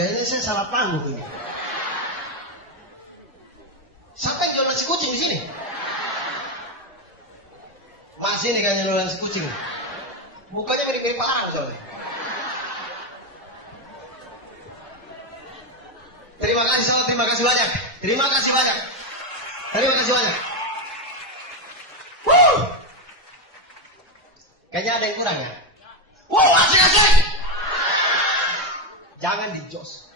Kayaknya saya salah panggung ini. Siapa yang jual nasi kucing di sini? Mas ini kayaknya jual nasi kucing. Mukanya mirip-mirip parang soalnya. Terima kasih sobat, terima kasih banyak. Terima kasih banyak. Terima kasih banyak. Kayaknya ada yang kurang ya? Asik. Jangan dijos.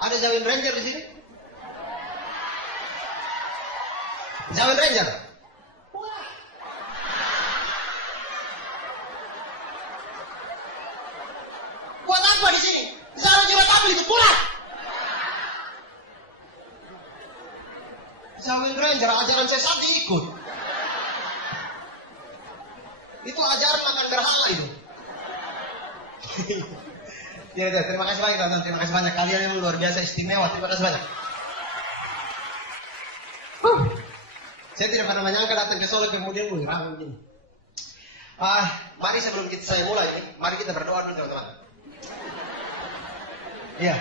Ada Zawin Ranger di sini? Zawin Ranger? Buat apa di sini? Zaman jiwa tabel itu pulang. Zawin Ranger, ajaran saya saja ikut. Itu ajaran makan berhala itu. Ya, terima kasih banyak teman-teman, terima kasih banyak. Kalian yang luar biasa istimewa, terima kasih banyak. Saya tidak pernah menyangka datang ke Solo kemudian ramai begini. Mari sebelum saya mulai, mari kita berdoa dulu teman-teman. Iya,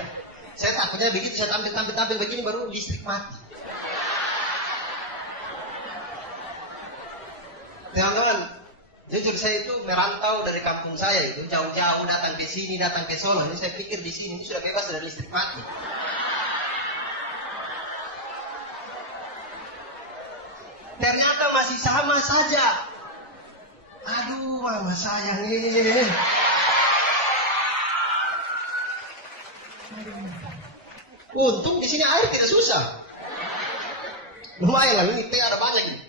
saya takutnya begitu saya tampil begini baru listrik mati. Teman-teman, jujur saya itu merantau dari kampung saya itu jauh-jauh datang ke sini, datang ke Solo. Ini saya pikir di sini sudah bebas dari listrik mati. Ternyata masih sama saja. Aduh, mama sayang ini. Untung di sini air tidak susah. Lumayan lah, ini teh ada banyak ini.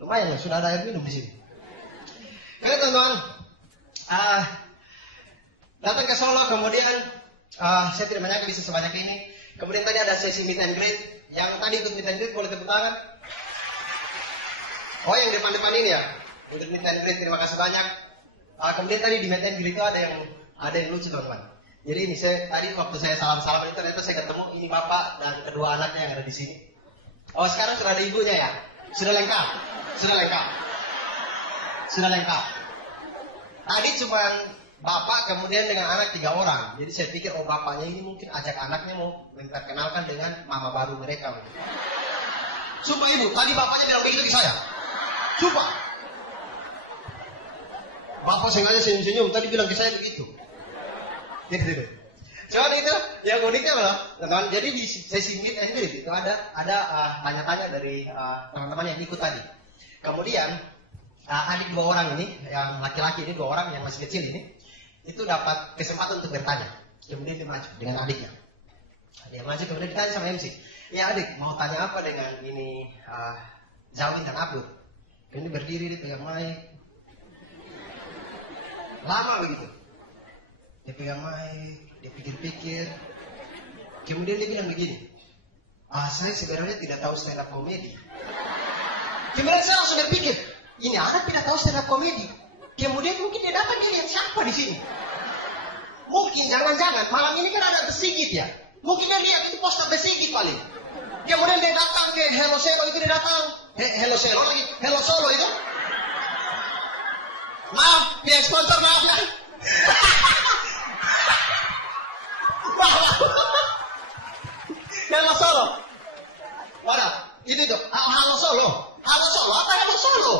Lumayan lah, sudah ada air minum di sini. Oke teman-teman, datang ke Solo kemudian saya tidak menyangka bisa sebanyak ini. Kemudian tadi ada sesi meet and greet. Yang tadi ikut meet and greet boleh tepuk tangan. Oh yang depan-depan ini ya, untuk meet and greet terima kasih banyak. Kemudian tadi di meet and greet itu ada yang lucu teman-teman. Jadi ini tadi waktu saya salam-salam itu ternyata saya ketemu ini bapak dan kedua anaknya yang ada di sini. Oh sekarang sudah ada ibunya ya, sudah lengkap. Tadi cuma bapak kemudian dengan anak 3 orang. Jadi saya pikir bapaknya ini mungkin ajak anaknya mau memperkenalkan dengan mama baru mereka. Sumpah ibu, tadi bapaknya bilang begitu ke saya. Sumpah. Bapak sengaja senyum-senyum tadi bilang ke saya begitu. Gitu. Cuman itu yang uniknya loh, teman-teman. Jadi di sesi meet and greet itu ada tanya-tanya dari teman-teman yang ikut tadi. Kemudian adik 2 orang ini, yang laki-laki ini 2 orang yang masih kecil ini, itu dapat kesempatan untuk bertanya. Kemudian dia maju dengan adiknya. Dia maju kemudian ditanya sama MC. Ya adik, mau tanya apa dengan ini Zawin dan Abdul? Ini berdiri dia pegang mic. Lama begitu. Dia pegang mic, dia pikir-pikir. Kemudian dia bilang begini. Saya sebenarnya tidak tahu stand up komedi. Kemudian saya langsung berpikir, ini anak tidak tahu stand up komedi. Kemudian mungkin dia datang dia lihat siapa di sini. Mungkin jangan-jangan malam ini kan ada Besigit ya. Mungkin dia lihat itu poster Besigit paling. Kemudian dia datang ke Hello Solo itu dia datang. Hello Solo lagi, Hello Solo itu. Maaf, pihak sponsor maaf ya. Hello Solo. Mana? Itu tuh. Halo Solo. Halo Solo. Apa Halo Solo?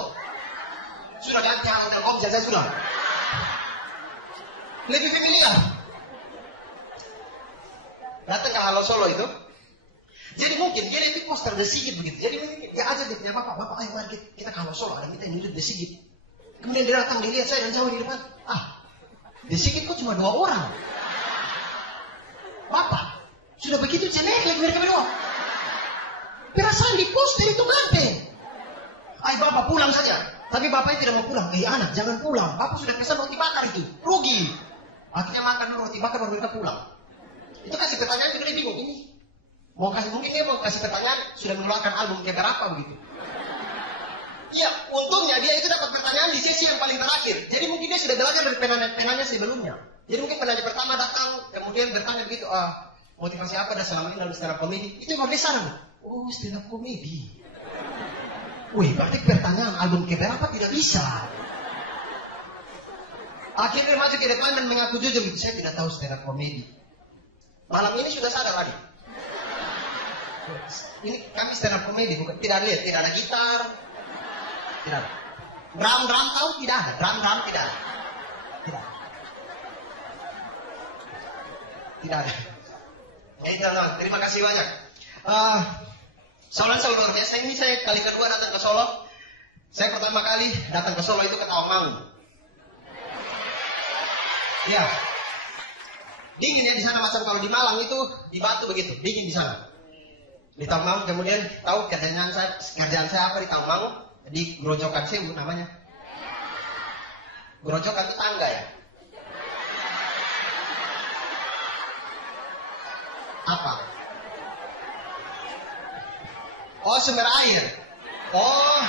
Sudah ganti udah om saya sudah. Lebih familiar. Datang ke Halo Solo itu. Jadi mungkin dia lihat poster Besigit begitu. Jadi mungkin dia aja dia punya bapak, ayo mari kita ke Halo Solo. Ada kita yang lihat Besigit. Kemudian dia datang, dia lihat saya dan jauh di depan. Besigit kok cuma 2 orang. Bapak, sudah begitu celek lagi mereka berdua. Perasaan di poster itu nganteng. Ayo bapak pulang saja. Tapi bapaknya tidak mau pulang. Anak jangan pulang. Bapak sudah pesan roti bakar itu. Rugi. Akhirnya makan dulu roti bakar baru mereka pulang. Itu kasih pertanyaan juga dia bingung. Ini mungkin dia mau kasih pertanyaan sudah mengeluarkan album keberapa begitu. Iya, untungnya dia itu dapat pertanyaan di sesi yang paling terakhir. Jadi mungkin dia sudah belajar dari penanya sebelumnya. Jadi mungkin penanya pertama datang, kemudian bertanya begitu, motivasi apa dan selama ini lalu stand up komedi. Itu yang besar. Oh, stand up komedi. Wih, berarti pertanyaan album keberapa tidak bisa. Akhirnya masuk ke depan dan mengaku jujur, saya tidak tahu stand up komedi. Malam ini sudah sadar lagi. Ini kami stand up komedi, bukan, tidak lihat, tidak ada gitar, tidak ada. Drum tahu tidak ada, drum tidak ada. Tidak ada. Jadi teman-teman, terima kasih banyak. Solo luar biasa. Ini saya kali kedua datang ke Solo. Saya pertama kali datang ke Solo itu ke Tawangmangu. Ya, dingin ya di sana macam kalau di Malang itu di Batu begitu, dingin di sana. Di Tawangmangu kemudian tahu kerjaan saya apa di Tawangmangu? Di Grojogan Sewu namanya. Grojogan itu tangga ya. Apa? Oh, sumber air. Oh,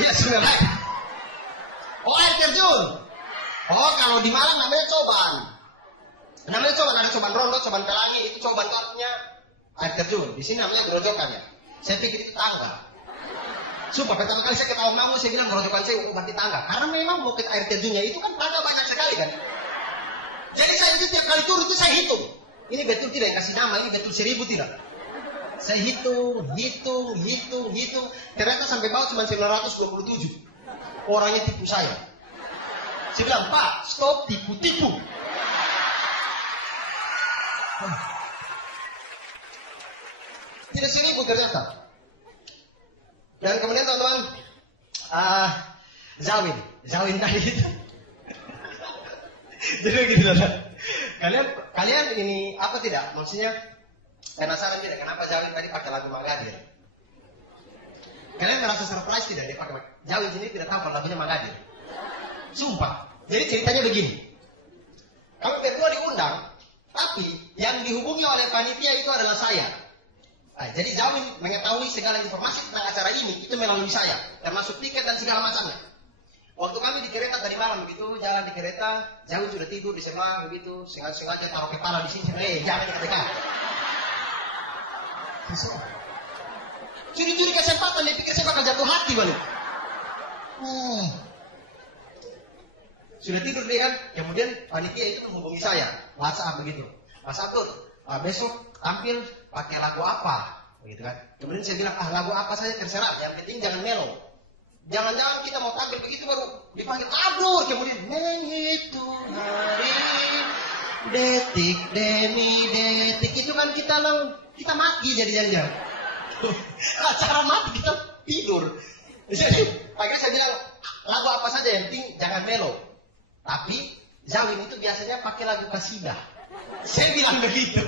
iya sumber air. Oh, air terjun. Oh, kalau di Malang namanya coban. Namanya coban, ada coban rondo, coban pelangi, itu coban itu artinya air terjun. Di sini namanya Grojogan ya. Saya pikir itu tangga. Sumpah, pertama kali saya ke Tawangmangu, saya bilang Grojogan saya berarti tangga. Karena memang bukit air terjunnya itu kan tangga banyak sekali kan. Jadi saya itu tiap kali turun itu saya hitung. Ini betul tidak yang kasih nama, ini betul 1000 tidak. Saya hitung. Ternyata sampai bawah cuma 927. Orangnya tipu saya. Saya bilang, Pak, stop tipu-tipu. Tidak 1000 ternyata. Dan kemudian teman-teman, Zawin tadi itu. Jadi gitu teman. Kalian ini apa tidak? Maksudnya penasaran tidak kenapa Zawin tadi pakai lagu Magadir? Kalian merasa surprise tidak dia pakai? Zawin ini tidak tahu kalau lagunya Magadir. Sumpah. Jadi ceritanya begini. Kami berdua diundang, tapi yang dihubungi oleh panitia itu adalah saya. Nah, jadi Zawin mengetahui segala informasi tentang acara ini itu melalui saya, termasuk tiket dan segala macamnya. Waktu kami di kereta tadi malam begitu, jalan di kereta, Zawin sudah tidur di sebelah begitu, sengaja taruh kepala di sini, jangan dekat-dekat. Curi-curi kesempatan, dia pikir saya bakal jatuh hati balik. Sudah tidur dia kan, kemudian panitia itu menghubungi saya, WhatsApp begitu. WhatsApp tuh, besok tampil pakai lagu apa, begitu kan. Kemudian saya bilang, lagu apa saja terserah, yang penting jangan melo. Jangan-jangan kita mau tampil begitu baru dipanggil kabur, kemudian menghitung hari, detik demi detik itu kan kita mati jadi. Acara mati kita tidur. Jadi akhirnya saya bilang lagu apa saja yang penting jangan melo. Tapi Zawin itu biasanya pakai lagu kasidah. Saya bilang begitu.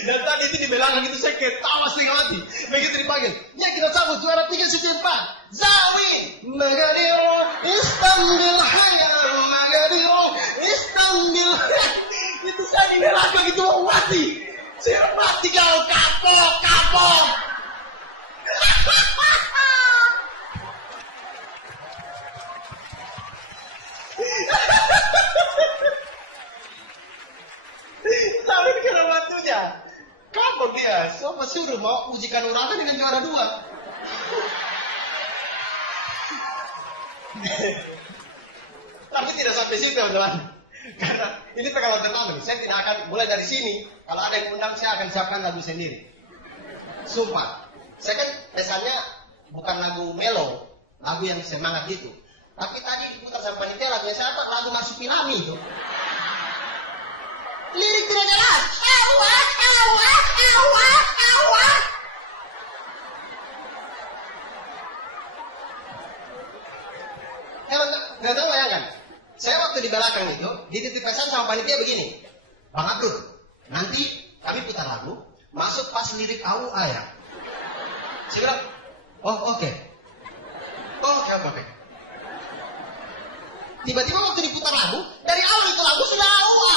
Dan tadi itu di belakang itu saya ketawa setengah mati. Begitu dipanggil, ya kita sambut juara 3 setempat. Zawin, Magadir, Istanbul Hayal, Magadir, Istanbul. Itu saya di belakang itu mau mati. Saya mati kau kapok. Zawin kena batunya. Kapok dia. Siapa suruh mau ujikan orang dengan juara 2? Tapi tidak sampai situ teman-teman. Karena ini pengalaman pertama. Saya tidak akan mulai dari sini. Kalau ada yang undang saya akan siapkan lagu sendiri. Sumpah. Saya kan pesannya bukan lagu melo, lagu yang semangat gitu. Tapi tadi diputar sama panitia lagunya saya apa? Lagu Marsupilami itu. Lirik tidak jelas. Awak. Nggak tahu bayangkan. Saya waktu di belakang itu dititip pesan sama panitia begini, Bang Abdul, nanti kami putar lagu, masuk pas lirik AUA ya. Saya bilang, oke. Tiba-tiba waktu diputar lagu, dari awal itu lagu sudah AUA.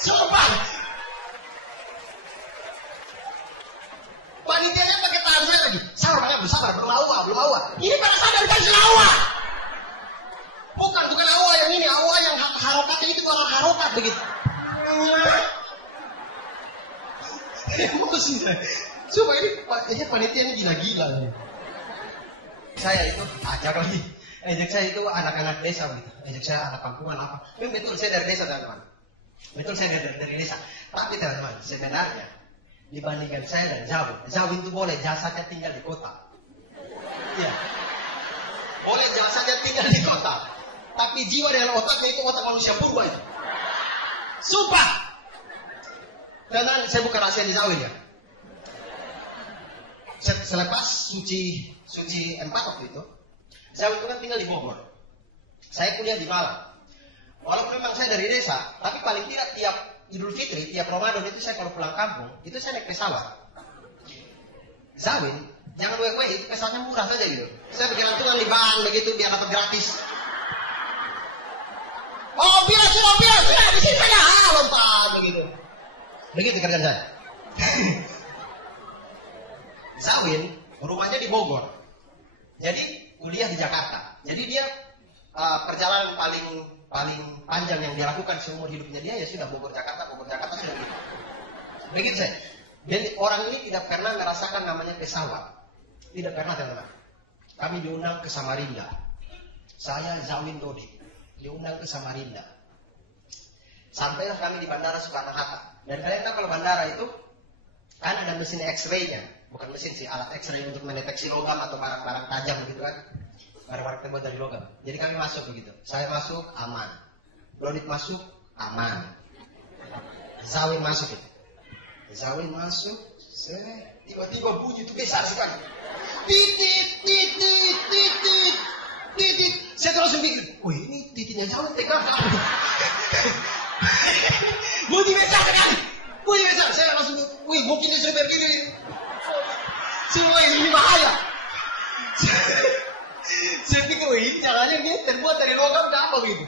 Sumpah. Panitianya pakai tangan saya lagi. Sabar, belum AUA. Ini pada sadar dikasih AUA. Bukan AUA yang ini, AUA yang harokatnya itu orang harokat begitu. emosi saya. Coba ini panitia ini gila-gila. Saya itu ajak lagi. Ajak saya itu anak-anak desa gitu. Ajak saya anak kampungan apa. Memang betul saya dari desa teman-teman. Betul saya dari desa. Tapi teman-teman sebenarnya dibandingkan saya dan Zawin itu boleh jasanya tinggal di kota. Iya. Boleh jasanya tinggal di kota. Tapi jiwa dan otaknya itu otak manusia purba. Sumpah. Karena saya bukan rahasia di Zawin ya. Selepas suci 4 waktu itu, saya itu kan tinggal di Bogor. Saya kuliah di Malang. Walaupun memang saya dari desa, tapi paling tidak tiap Idul Fitri, tiap Ramadan itu saya kalau pulang kampung, itu saya naik pesawat. Zawin, jangan weh-weh, itu pesawatnya murah saja gitu. Saya bikin lantungan di bank begitu, biar dapat gratis. Oh, biar di sini saja, lompat begitu. Begitu kerjaan saya. Zawin, rumahnya di Bogor. Jadi kuliah di Jakarta. Jadi dia perjalanan paling panjang yang dia lakukan seumur hidupnya dia ya sudah Bogor Jakarta sudah gitu. Begitu saya. Jadi orang ini tidak pernah merasakan namanya pesawat. Tidak pernah teman-teman. Kami diundang ke Samarinda. Saya Zawin Dodi diundang ke Samarinda. Sampailah kami di Bandara Soekarno-Hatta. Dan kalian tahu kalau bandara itu kan ada mesin X-ray-nya. Bukan mesin sih, alat X-ray untuk mendeteksi logam atau barang-barang tajam begitu kan. Barang-barang terbuat dari logam. Jadi kami masuk begitu. Saya masuk, aman. Lodit masuk, aman. Zawin masuk itu. Zawin masuk, tiba-tiba bunyi itu besar sekali. Titit. Saya langsung pikir, wih ini tititnya Zawin tegak. Bunyi besar sekali. Saya langsung, wih mungkin dia sudah begini. Semua ini bahaya. Saya pikir, wih jangannya dia terbuat dari logam apa gitu.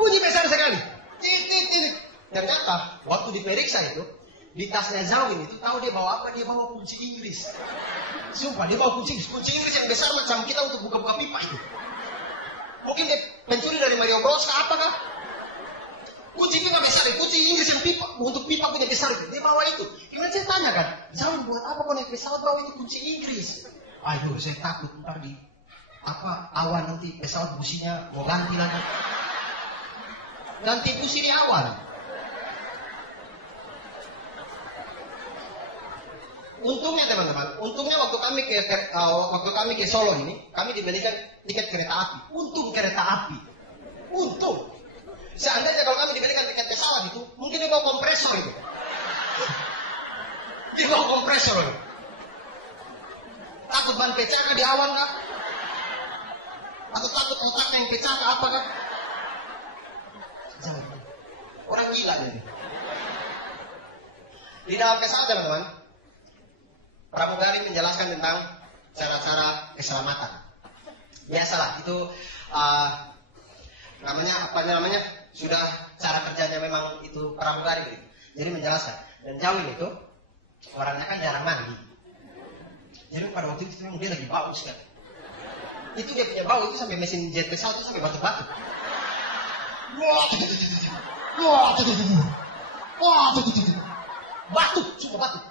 Bunyi besar sekali. Titit. Ternyata waktu diperiksa itu, di tasnya Zawin itu tahu dia bawa apa? Dia bawa kunci Inggris. Sumpah dia bawa kunci Inggris yang besar macam kita untuk buka-buka pipa itu. Mungkin dia pencuri dari Mario Bros apa kah? Kunci pipa besar, kunci Inggris yang pipa untuk pipa punya besar itu. Dia bawa itu. Kemudian saya tanya kan, Zawin buat apa kau naik pesawat bawa itu kunci Inggris? Aduh saya takut ntar di awan nanti pesawat businya mau ganti lagi. Ganti busi di awan. Untungnya teman-teman, waktu kami ke Solo ini, kami diberikan tiket kereta api. Untung kereta api. Untung. Seandainya kalau kami diberikan tiket pesawat itu, mungkin dia bawa kompresor itu. Dia bawa kompresor. Takut ban pecah di awan kah? Atau takut otaknya yang pecah kah apa kah? Jangan. Orang gila ini. Di dalam pesawat teman-teman, pramugari menjelaskan tentang cara-cara keselamatan. Biasalah itu namanya sudah cara kerjanya memang itu pramugari gitu. Jadi menjelaskan. Dan Zawin itu orangnya kan jarang mandi. Jadi pada waktu itu memang dia lagi bau sekali. Itu dia punya bau itu sampai mesin jet pesawat itu sampai batuk-batuk. Batuk, cuma batuk.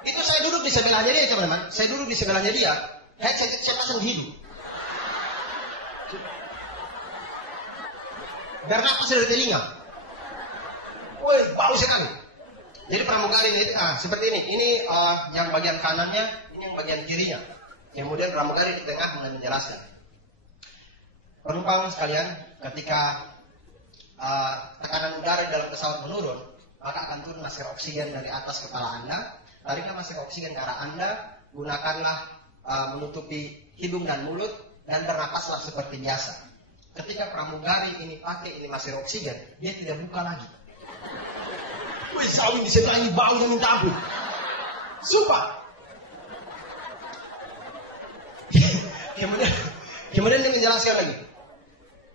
Itu saya duduk di sebelahnya dia teman-teman. Saya duduk di sebelahnya dia. Headset saya pasang di hidung. Biar napas dari telinga. Woi, bau sekali. Jadi pramugari ini seperti ini. Ini yang bagian kanannya, ini yang bagian kirinya. Kemudian pramugari di tengah mulai menjelaskan. Penumpang sekalian, ketika tekanan udara di dalam pesawat menurun, maka akan turun masker oksigen dari atas kepala Anda. Tariklah masker oksigen ke arah Anda, gunakanlah menutupi hidung dan mulut, dan bernapaslah seperti biasa. Ketika pramugari ini pakai ini masker oksigen, dia tidak buka lagi. Wih, Zawin di sebelah ini baunya minta ampun. Sumpah. Kemudian dia menjelaskan lagi.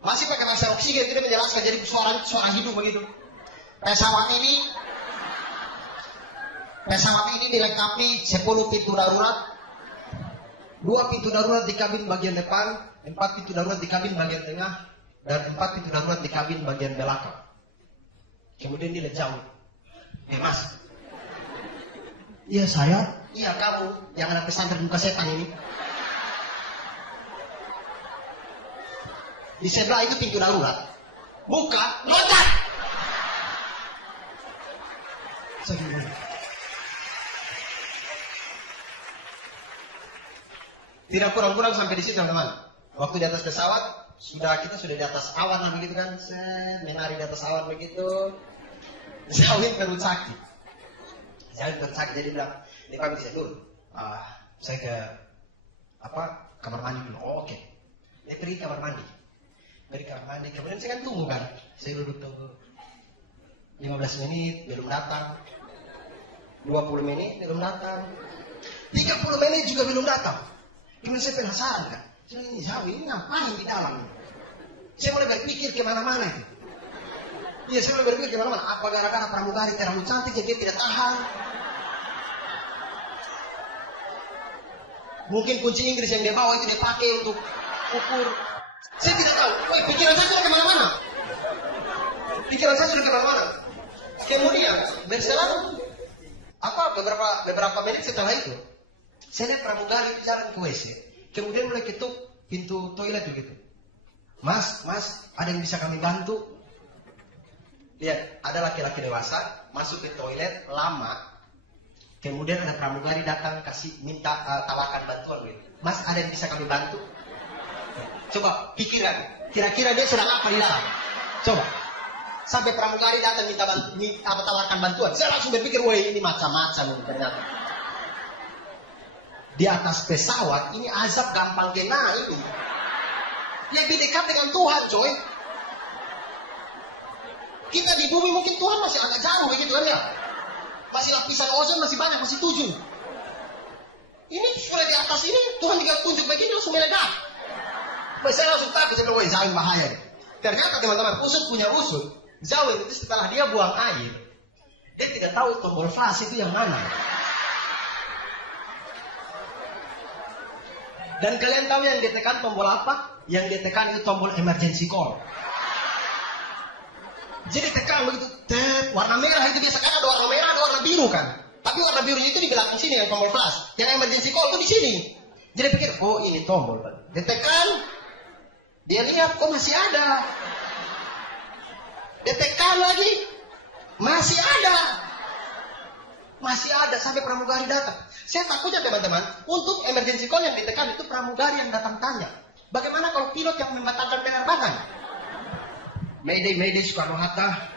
Masih pakai masker oksigen, dia menjelaskan jadi suara hidung begitu. Pesawat ini dilengkapi 10 pintu darurat, 2 pintu darurat di kabin bagian depan, 4 pintu darurat di kabin bagian tengah, dan 4 pintu darurat di kabin bagian belakang. Kemudian dia lihat jauh. Mas. Iya saya. Iya kamu. Yang anak pesantren muka setan ini. Di sebelah itu pintu darurat. Buka, loncat. Tidak kurang-kurang sampai di situ teman-teman. Waktu di atas pesawat, kita sudah di atas awan lah begitu kan. Menari di atas awan begitu. Zawin perut sakit. Jadi bilang, ini kami bisa turun. Saya ke kamar mandi dulu. Oh, oke. Dia pergi kamar mandi. Kemudian saya kan tunggu kan. Saya duduk tunggu 15 menit belum datang, 20 menit belum datang, 30 menit juga belum datang. Kemudian saya penasaran kan, ini Zawin ini ngapain di dalam? Saya mulai berpikir kemana-mana itu. Iya, saya mulai berpikir kemana-mana. Apa gara-gara pramugari terlalu cantik jadi dia tidak tahan? Mungkin kunci Inggris yang dia bawa itu dia pakai untuk ukur. Saya tidak tahu. Pikiran saya sudah kemana-mana. Kemudian berselang beberapa menit setelah itu, saya lihat pramugari jalan ke WC. Kemudian mulai ketuk pintu toilet begitu. Mas, ada yang bisa kami bantu? Lihat, ada laki-laki dewasa masuk ke toilet lama. Kemudian ada pramugari datang minta tawarkan bantuan gitu. Mas, ada yang bisa kami bantu? Coba pikiran, kira-kira dia sedang apa di dalam? Coba. Sampai pramugari datang tawarkan bantuan. Saya langsung berpikir, wah ini macam-macam ternyata. Di atas pesawat, ini azab gampang kena ini. Lebih dekat dengan Tuhan, coy. Kita di bumi mungkin Tuhan masih agak jauh begitu kan ya. Masih lapisan ozon masih banyak, masih 7. Ini sudah di atas ini, Tuhan tinggal tunjuk begini langsung meledak. Saya langsung takut, saya bilang, wah Zawin bahaya. Ternyata teman-teman, usut punya usut. Zawin itu setelah dia buang air, dia tidak tahu tombol flash itu yang mana. Dan kalian tahu yang ditekan tombol apa? Yang ditekan itu tombol emergency call. Jadi tekan begitu, warna merah itu biasa kan ada warna merah, ada warna biru kan. Tapi warna birunya itu di belakang sini yang tombol flash. Yang emergency call itu di sini. Jadi pikir, oh ini tombol. Ditekan, dia lihat kok masih ada. Ditekan lagi, masih ada sampai pramugari datang. Saya takutnya teman-teman, untuk emergency call yang ditekan itu pramugari yang datang tanya, bagaimana kalau pilot yang membatalkan penerbangan? Mayday Soekarno-Hatta,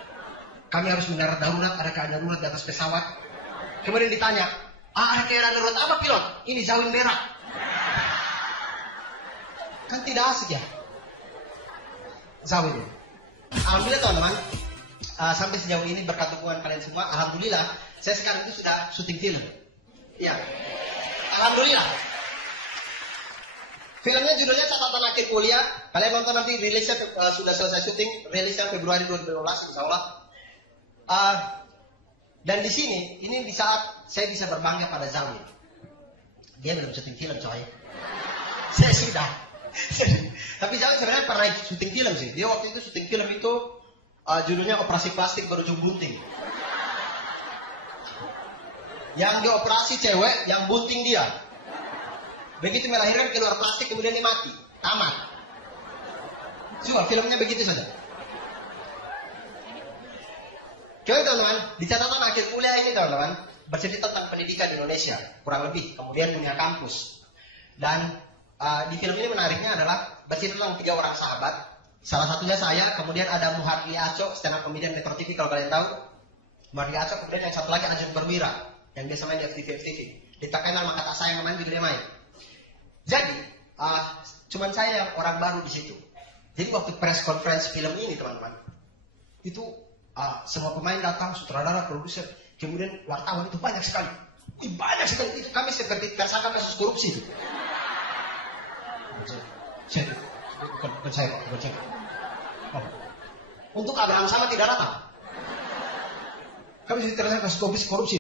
kami harus mendarat darurat, ada keadaan darurat di atas pesawat. Kemudian ditanya, ada keadaan darurat apa pilot? Ini Zawin merah. Kan tidak asik ya? Zawin. Alhamdulillah teman-teman, sampai sejauh ini berkat dukungan kalian semua, alhamdulillah, saya sekarang itu sudah syuting film. Ya, alhamdulillah. Filmnya judulnya Catatan Akhir Kuliah. Kalian nonton nanti rilisnya sudah selesai syuting, rilisnya Februari 2012 insya Allah. Dan di sini, ini di saat saya bisa berbangga pada Zawin. Dia belum syuting film coy. Saya sudah. Tapi Zawin sebenarnya pernah syuting film sih. Dia waktu itu syuting film itu judulnya Operasi Plastik Berujung Bunting. Yang dioperasi cewek, yang bunting dia. Begitu melahirkan keluar plastik kemudian dia mati. Tamat. Coba filmnya begitu saja. Coba teman-teman, di catatan akhir kuliah ini teman-teman, bercerita tentang pendidikan di Indonesia. Kurang lebih. Kemudian dunia kampus. Dan di film ini menariknya adalah bercerita tentang 3 orang sahabat. Salah satunya saya, kemudian ada Muharli Aco, stand up comedian Metro TV kalau kalian tahu. Muharli Aco, kemudian yang satu lagi Ajun Perwira, yang biasa main di FTV. Ditakai nama kata saya yang main di main. Jadi, cuman saya yang orang baru di situ. Jadi waktu press conference film ini teman-teman, itu semua pemain datang, sutradara, produser, kemudian wartawan itu banyak sekali. Banyak sekali. Itu kami seperti tersangka kasus korupsi itu. Bukan saya. Untuk Abraham sama tidak datang. Kami tersangka kasus korupsi.